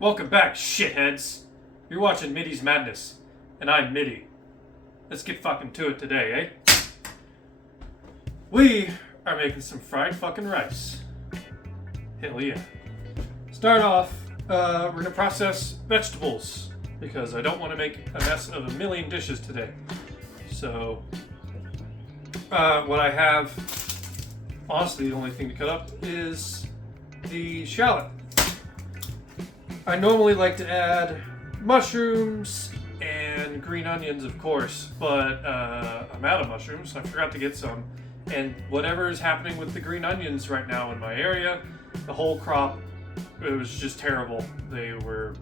Welcome back, shitheads. You're watching Middy's Madness, and I'm Middy. Let's get fucking to it today, eh? We are making some fried fucking rice. Hell yeah. Start off, we're gonna process vegetables, because I don't want to make a mess of a million dishes today. So, what I have, honestly, the only thing to cut up is the shallot. I normally like to add mushrooms and green onions, of course, but I'm out of mushrooms. I forgot to get some. And whatever is happening with the green onions right now in my area, the whole crop, it was just terrible. They were,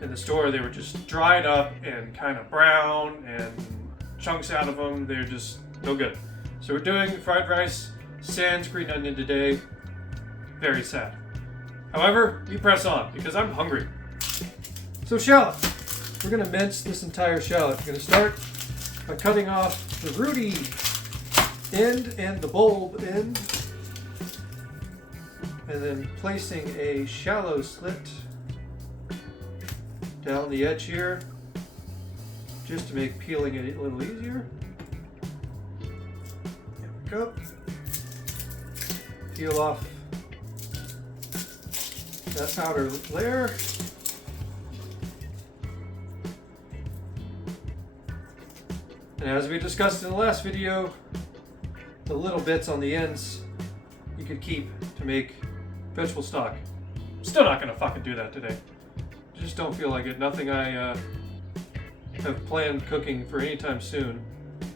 in the store, they were just dried up and kind of brown and chunks out of them. They're just no good. So we're doing fried rice, sans green onion today. Very sad. However, we press on because I'm hungry. So shallot. We're going to mince this entire shallot. We're going to start by cutting off the rooty end and the bulb end. And then placing a shallow slit down the edge here, just to make peeling it a little easier. There we go. Peel off that outer layer. And as we discussed in the last video, the little bits on the ends you could keep to make vegetable stock. Still not gonna fucking do that today. Just don't feel like it. Nothing I have planned cooking for any time soon is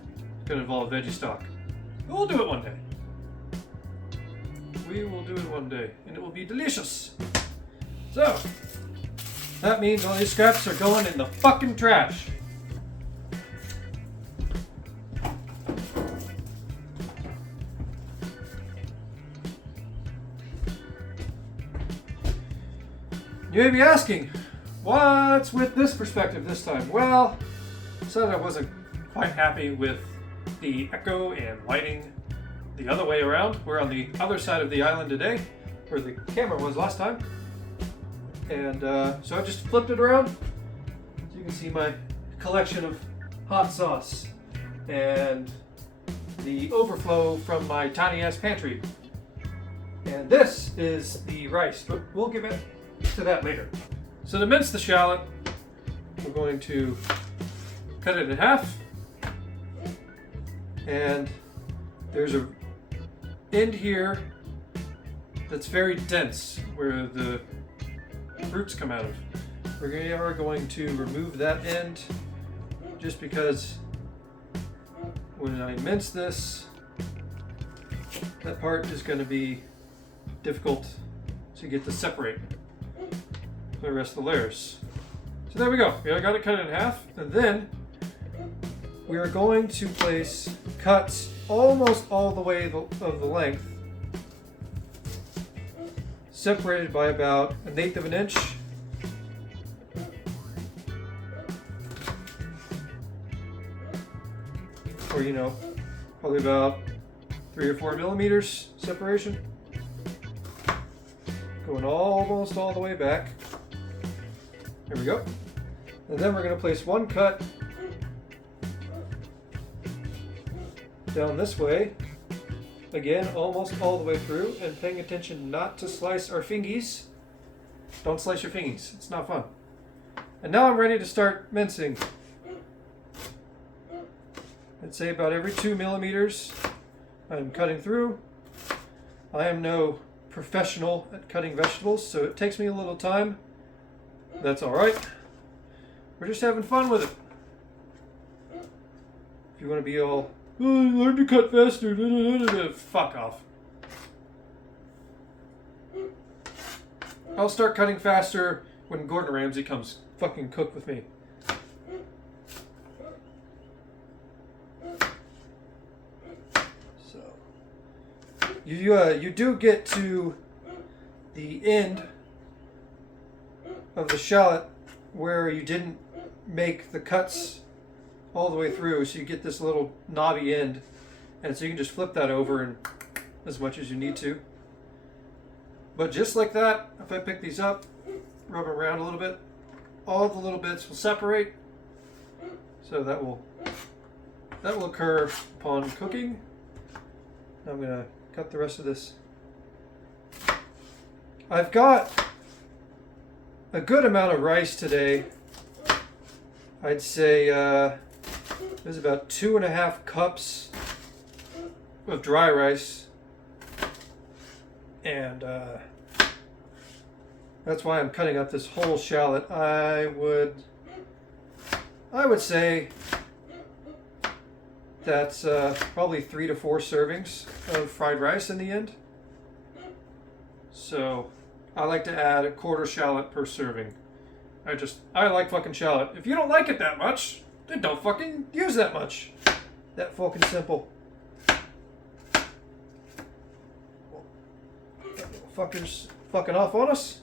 gonna involve veggie stock. But we'll do it one day. We will do it one day, and it will be delicious. So, that means all these scraps are going in the fucking trash. You may be asking, what's with this perspective this time? Well, I said I wasn't quite happy with the echo and lighting the other way around. We're on the other side of the island today, where the camera was last time. And so I just flipped it around. So you can see my collection of hot sauce and the overflow from my tiny ass pantry. And this is the rice, but we'll give it to that later. So to mince the shallot, we're going to cut it in half, and there's a end here that's very dense where the roots come out of. We are going to remove that end just because when I mince this, that part is going to be difficult to get to separate the rest of the layers. So there we go. We got it cut in half, and then we are going to place cuts almost all the way of the length, separated by about 1/8 of an inch. Or, you know, probably about 3 or 4 millimeters separation. Going almost all the way back. There we go. And then we're going to place one cut down this way. Again, almost all the way through, and paying attention not to slice our fingies. Don't slice your fingies. It's not fun. And now I'm ready to start mincing. I'd say about every 2 millimeters I'm cutting through. I am no professional at cutting vegetables, so it takes me a little time. That's alright. We're just having fun with it. If you want to be all, oh, learn to cut faster, fuck off. I'll start cutting faster when Gordon Ramsay comes fucking cook with me. So, you do get to the end of the shallot where you didn't make the cuts all the way through, so you get this little knobby end, and so you can just flip that over and as much as you need to. But just like that, if I pick these up, rub them around a little bit. All the little bits will separate. So that will occur upon cooking. I'm gonna cut the rest of this. I've got a good amount of rice today. I'd say there's about 2.5 cups of dry rice, and that's why I'm cutting up this whole shallot. I would say that's probably 3 to 4 servings of fried rice in the end. So I like to add 1/4 shallot per serving. I like fucking shallot. If you don't like it that much, then don't fucking use that much. That fucking simple. That little fucker's fucking off on us.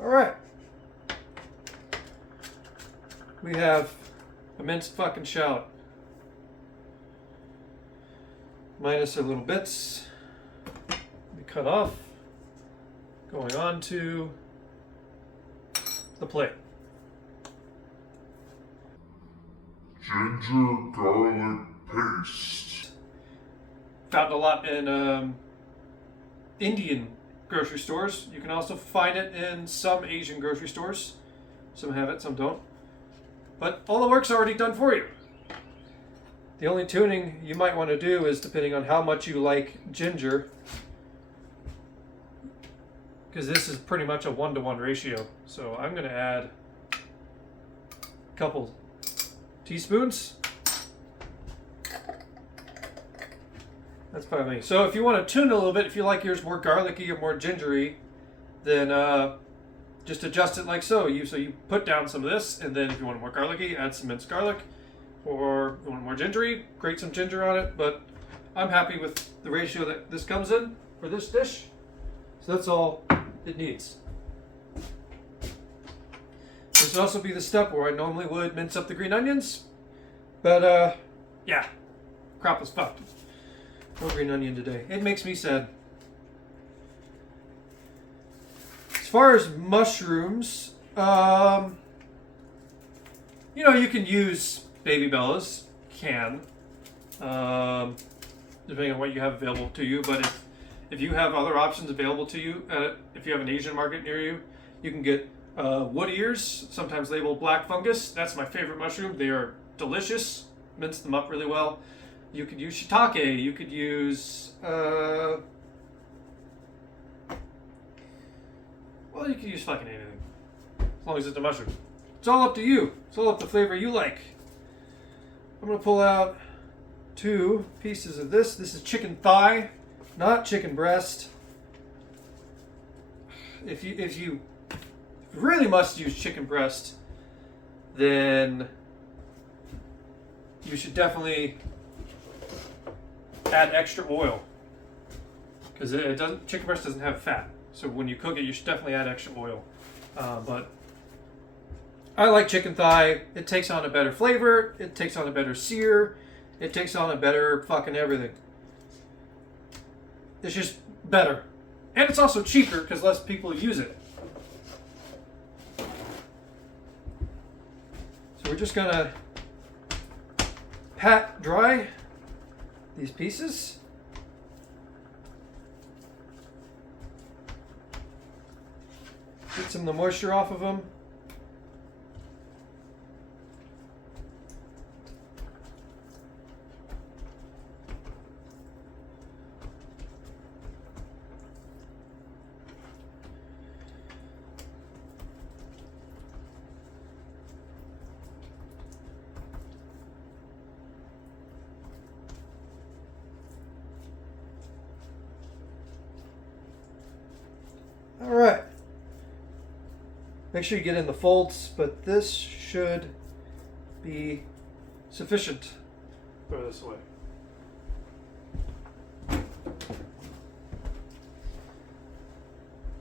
Alright. We have a minced fucking shallot. Minus our little bits. We cut off. Going on to the plate. Ginger garlic paste. Found a lot in Indian grocery stores. You can also find it in some Asian grocery stores. Some have it, some don't. But all the work's already done for you. The only tuning you might want to do is depending on how much you like ginger, because this is pretty much a 1-to-1 ratio. So I'm going to add a couple teaspoons. That's probably me. So if you want to tune a little bit, if you like yours more garlicky or more gingery, then just adjust it like so. You put down some of this, and then if you want it more garlicky, add some minced garlic. Or if you want it more gingery, grate some ginger on it. But I'm happy with the ratio that this comes in for this dish. So that's all it needs. This would also be the step where I normally would mince up the green onions. But yeah, crop was fucked. No green onion today. It makes me sad. As far as mushrooms, you can use baby bellas, depending on what you have available to you. But if you have other options available to you, if you have an Asian market near you, you can get wood ears, sometimes labeled black fungus. That's my favorite mushroom. They are delicious. Mince them up really well. You could use shiitake. You could use, you could use fucking anything. As long as it's a mushroom. It's all up to you. It's all up to the flavor you like. I'm going to pull out 2 pieces of this. This is chicken thigh, not chicken breast. If you really must use chicken breast, then you should definitely add extra oil, because chicken breast doesn't have fat. So when you cook it, you should definitely add extra oil. But I like chicken thigh. It takes on a better flavor. It takes on a better sear. It takes on a better fucking everything. It's just better. And it's also cheaper because less people use it. So we're just gonna pat dry these pieces. Get some of the moisture off of them. All right. Make sure you get in the folds, but this should be sufficient. Throw this away.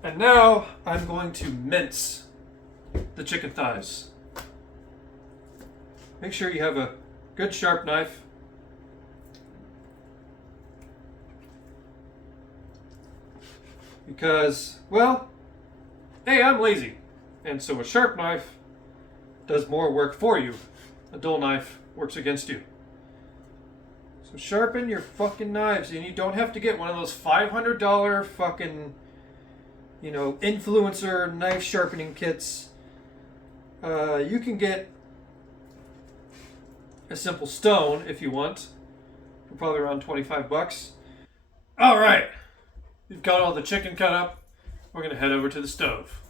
And now I'm going to mince the chicken thighs. Make sure you have a good sharp knife. Because, well, hey, I'm lazy. And so a sharp knife does more work for you. A dull knife works against you. So sharpen your fucking knives, and you don't have to get one of those $500 fucking, influencer knife sharpening kits. You can get a simple stone if you want, for probably around 25 bucks. All right, we've got all the chicken cut up. We're gonna head over to the stove.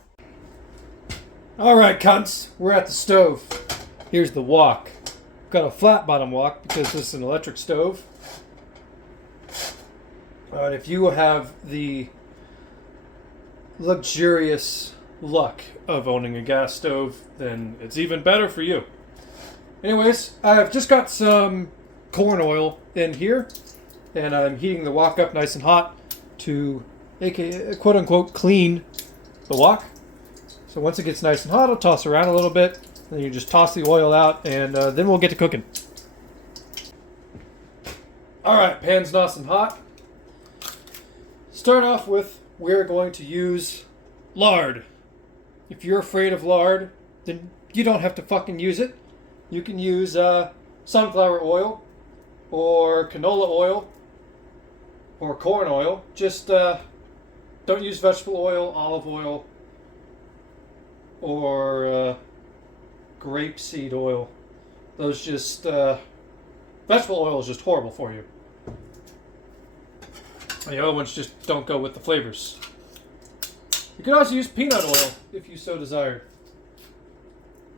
All right, cunts, we're at the stove. Here's the wok. Got a flat bottom wok because this is an electric stove. And if you have the luxurious luck of owning a gas stove, then it's even better for you. Anyways, I've just got some corn oil in here, and I'm heating the wok up nice and hot to, aka quote unquote, clean the wok. So once it gets nice and hot, I'll toss around a little bit. Then you just toss the oil out, and then we'll get to cooking. Alright, pan's nice and hot. Start off with, we're going to use lard. If you're afraid of lard, then you don't have to fucking use it. You can use sunflower oil, or canola oil, or corn oil. Just don't use vegetable oil, olive oil, or grapeseed oil. Those just vegetable oil is just horrible for you. And the other ones just don't go with the flavors. You can also use peanut oil if you so desire.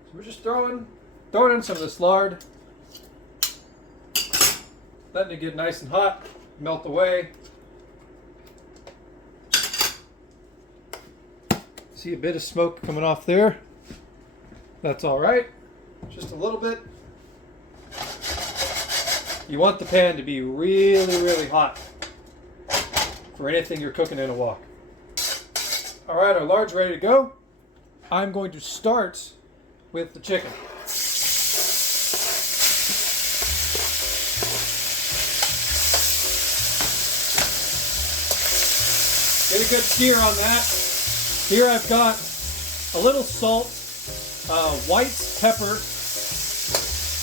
So we're just throwing in some of this lard, letting it get nice and hot, melt away. See a bit of smoke coming off there. That's all right. Just a little bit. You want the pan to be really, really hot for anything you're cooking in a wok. All right, our lard's ready to go. I'm going to start with the chicken. Get a good sear on that. Here I've got a little salt, white pepper,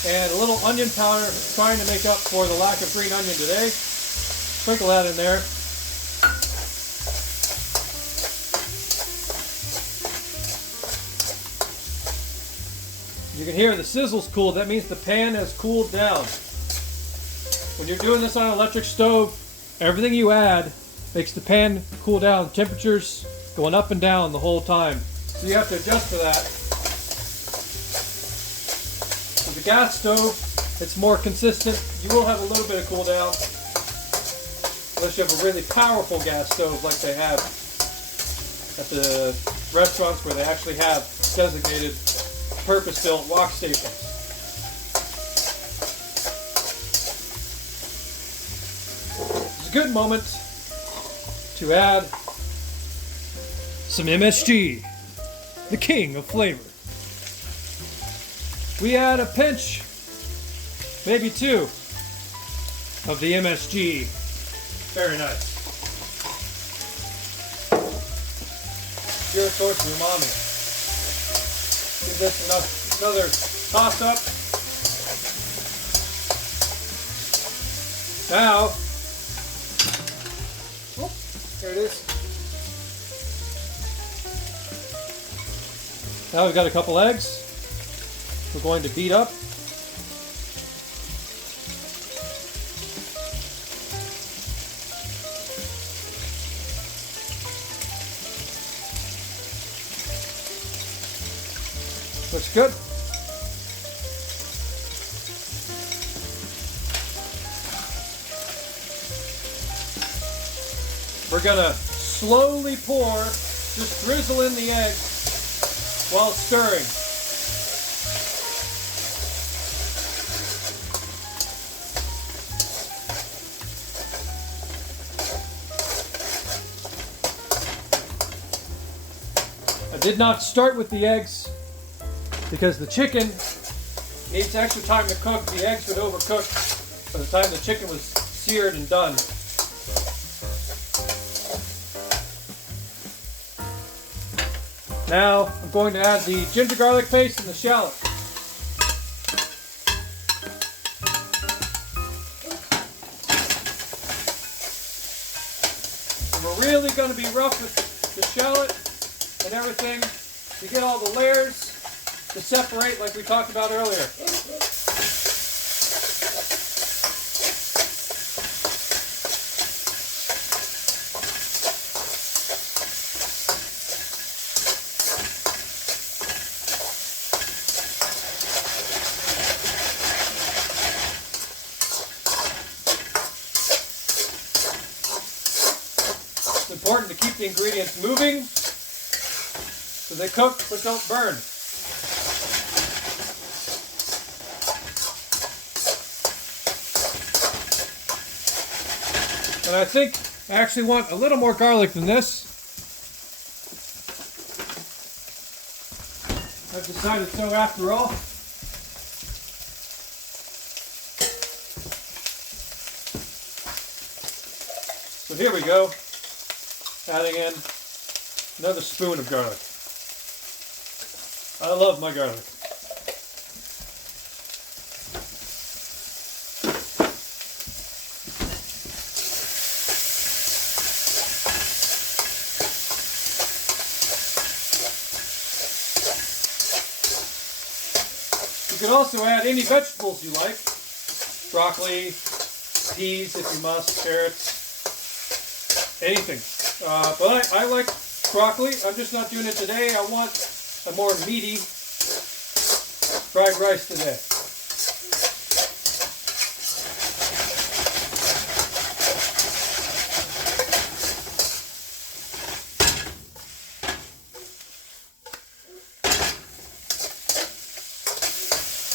and a little onion powder, trying to make up for the lack of green onion today. Sprinkle that in there. You can hear the sizzle's cooled. That means the pan has cooled down. When you're doing this on an electric stove, everything you add makes the pan cool down. Temperatures going up and down the whole time. So you have to adjust to that. With the gas stove, it's more consistent. You will have a little bit of cool down. Unless you have a really powerful gas stove like they have at the restaurants where they actually have designated purpose-built wok stations. It's a good moment to add some MSG, the king of flavor. We add a pinch, maybe two, of the MSG. Very nice. Pure source of umami. Give this another toss up. Now, there it is. Now we've got a couple eggs. We're going to beat up. Looks good. We're gonna slowly pour, just drizzle in the eggs while stirring. did not start with the eggs because the chicken needs extra time to cook. The eggs would overcook by the time the chicken was seared and done. Now I'm going to add the ginger garlic paste and the shallot. And we're really going to be rough with the shallot and everything to get all the layers to separate like we talked about earlier. It's important to keep the ingredients moving so they cook but don't burn. And I think I actually want a little more garlic than this. I've decided so after all. So here we go. Adding in another spoon of garlic. I love my garlic. You can also add any vegetables you like. Broccoli, peas if you must, carrots, anything. But I like broccoli. I'm just not doing it today. I want a more meaty fried rice today.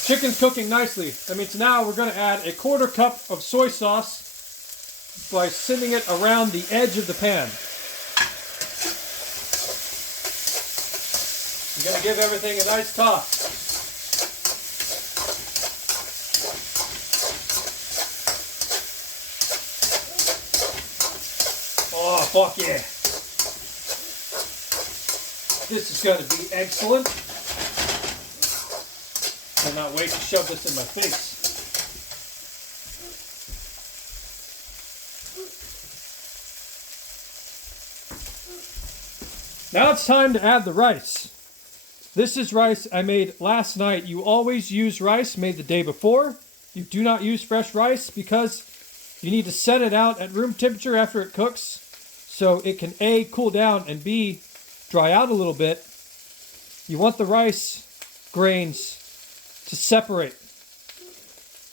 Chicken's cooking nicely. That means now we're going to add a 1/4 cup of soy sauce by sending it around the edge of the pan. I'm going to give everything a nice toss. Oh, fuck yeah. This is going to be excellent. I cannot wait to shove this in my face. Now it's time to add the rice. This is rice I made last night. You always use rice made the day before. You do not use fresh rice because you need to set it out at room temperature after it cooks so it can A, cool down, and B, dry out a little bit. You want the rice grains to separate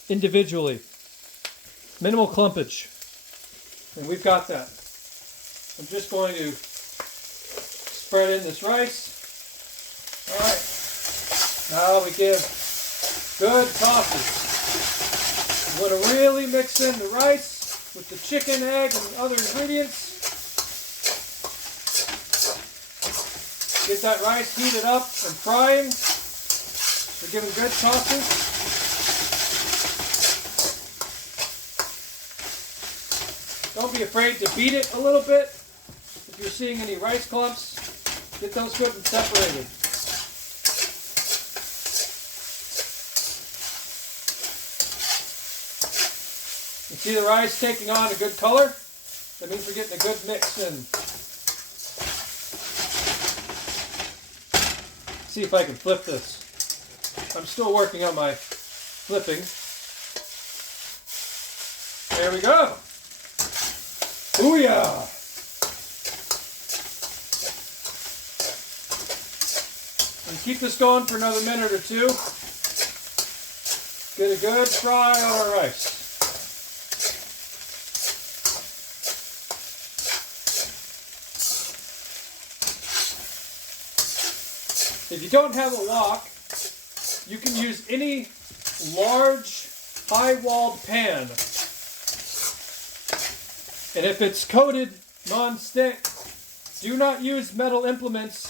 individually. Minimal clumpage. And we've got that. I'm just going to spread in this rice. Alright. Now we give good tosses. You want to really mix in the rice with the chicken, egg, and other ingredients. Get that rice heated up and frying. We're giving good tosses. Don't be afraid to beat it a little bit. If you're seeing any rice clumps, get those good and separated. You see the rice taking on a good color? That means we're getting a good mix in. See if I can flip this. I'm still working on my flipping. There we go. Booyah! And keep this going for another minute or two. Get a good fry on our rice. If you don't have a wok, you can use any large, high-walled pan. And if it's coated non-stick, do not use metal implements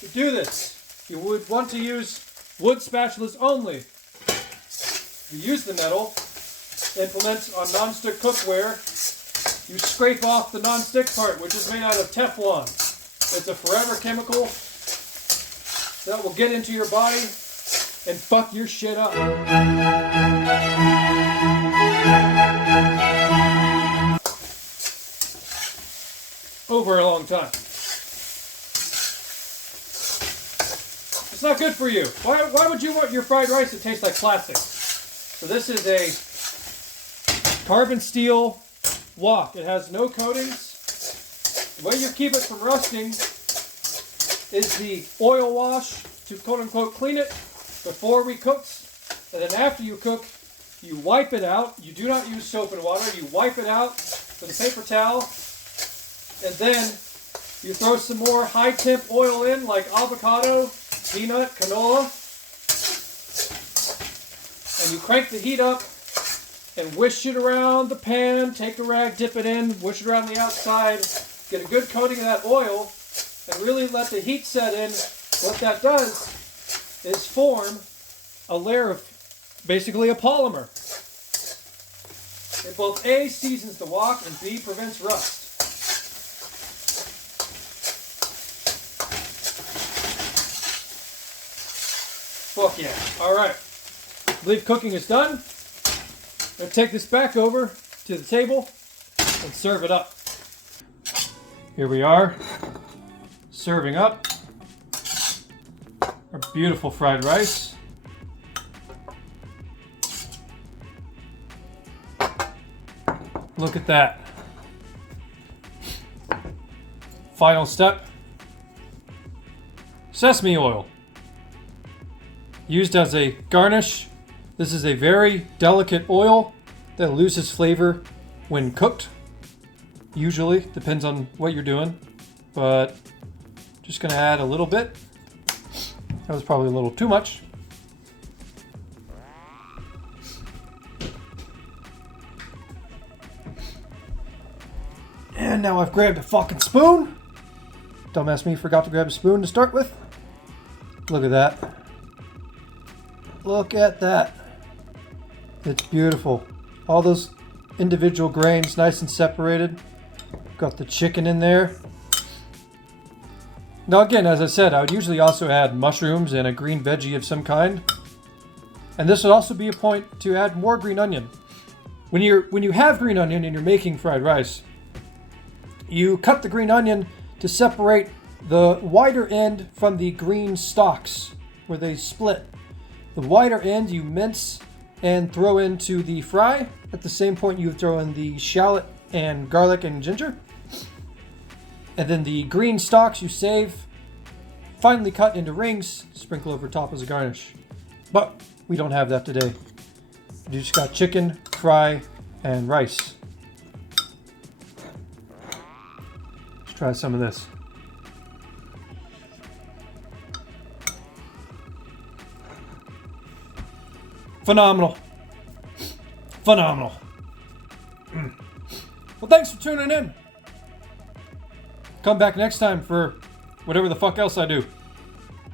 to do this, you would want to use wood spatulas only. If you use the metal implements on non-stick cookware, you scrape off the non-stick part, which is made out of Teflon. It's a forever chemical that will get into your body and fuck your shit up. Over a long time. It's not good for you. Why would you want your fried rice to taste like plastic? So this is a carbon steel wok. It has no coatings. The way you keep it from rusting is the oil wash to quote unquote clean it before we cook. And then after you cook, you wipe it out. You do not use soap and water. You wipe it out with a paper towel. And then you throw some more high temp oil in, like avocado, peanut, canola. And you crank the heat up and wish it around the pan. Take a rag, dip it in, wish it around the outside. Get a good coating of that oil and really let the heat set in. What that does is form a layer of basically a polymer. It both A, seasons the wok, and B, prevents rust. Fuck yeah. Alright. I believe cooking is done. I'm going to take this back over to the table and serve it up. Here we are. Serving up our beautiful fried rice. Look at that. Final step. Sesame oil. Used as a garnish. This is a very delicate oil that loses flavor when cooked. Usually, depends on what you're doing. But just gonna add a little bit. That was probably a little too much. And now I've grabbed a fucking spoon. Dumbass me forgot to grab a spoon to start with. Look at that. Look at that. It's beautiful. All those individual grains nice and separated. Got the chicken in there. Now again, as I said, I would usually also add mushrooms and a green veggie of some kind. And this would also be a point to add more green onion. When you have green onion and you're making fried rice, you cut the green onion to separate the wider end from the green stalks where they split. The wider end you mince and throw into the fry. At the same point you throw in the shallot and garlic and ginger. And then the green stalks you save, finely cut into rings, sprinkle over top as a garnish. But we don't have that today. You just got chicken, fry, and rice. Let's try some of this. Phenomenal. Phenomenal. Well, thanks for tuning in. Come back next time for whatever the fuck else I do.